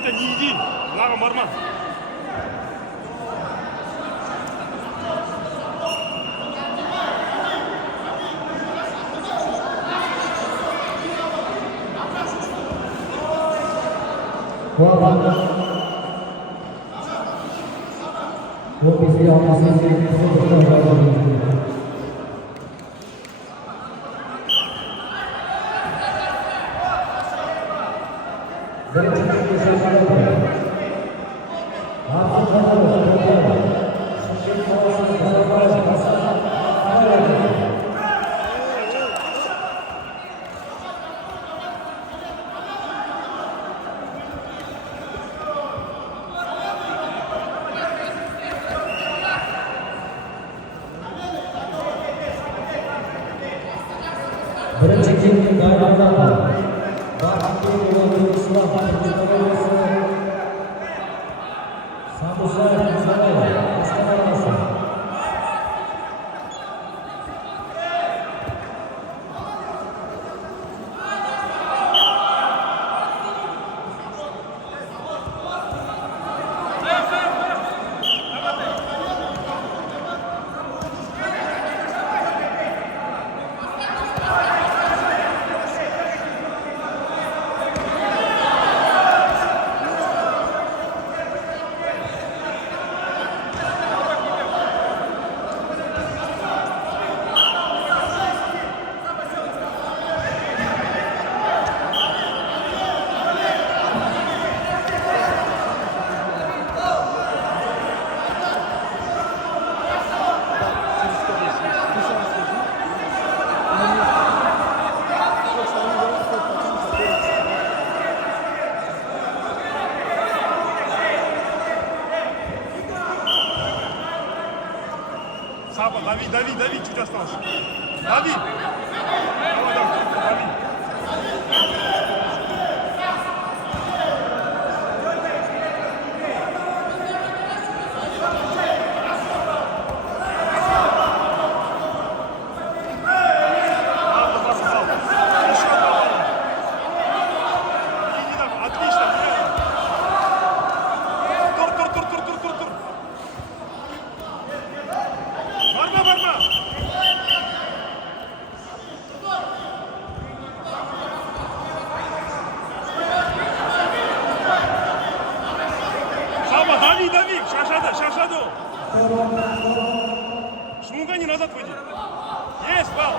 это не иди. Лава марман. Birinci kimlik dairelerde Bakı Yolu İslam Türkçesi Sabusay Mustafa Саба, дави, чуть осталось. Дави. Дави. Дави, шашаду. Шмугани назад выйди. Есть, бал.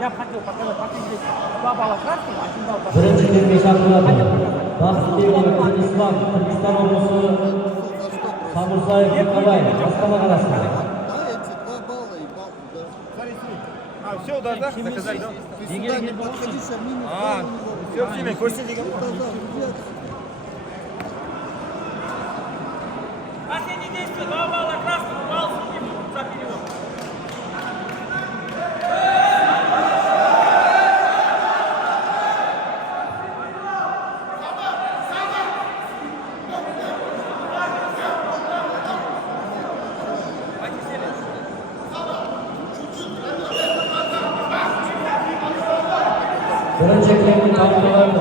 Я хотел показать, здесь 2 балла красного, 1 балл по Birinchi belgi saqladi. Baxtibekov Islom, Turkiston облысы Samurzayev Nikolay, Moskva qalasi. Да, эти 2 балла и балл туда. А, все, даже доказать, да? Ты сюда не подходишь, а минус балл у него. Все, время, Костя Лига. Да, взять. Последнее действие, 2 балла красного, балл синим за перевод. Birinchi kelin taqdirlandi.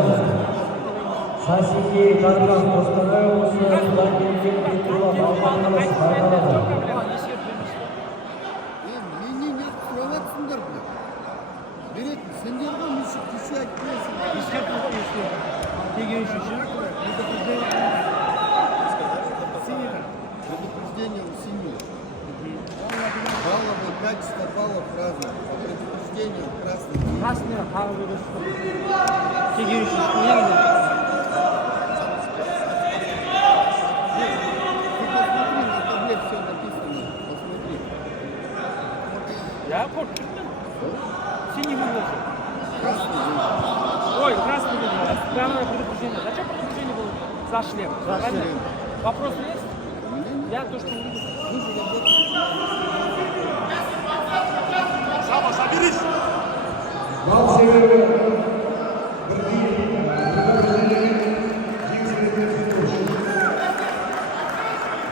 Sasiki Qarabağ Qo'shqo'rg'on облысы Tuman kelin Petrov Alban qalasi qaytaradi. Менен не сұраватсыңдар, бля. Беретін, сендер ғой мүшік кеше айтпайсың. Предупреждение у синего. Балловое качество баллов разное. По предупреждению красный. Красный, халвы, сегирующий, не видно. Ты посмотри, на табле все написано. Посмотри. Я корпус. Синий выглядел. Красный. Ой, красный выглядел. Главное предупреждение. Зачем предупреждение было? За шлем. За шлем. Вопрос есть? Я то, что увидел. Саба, соберись! Bal sebebi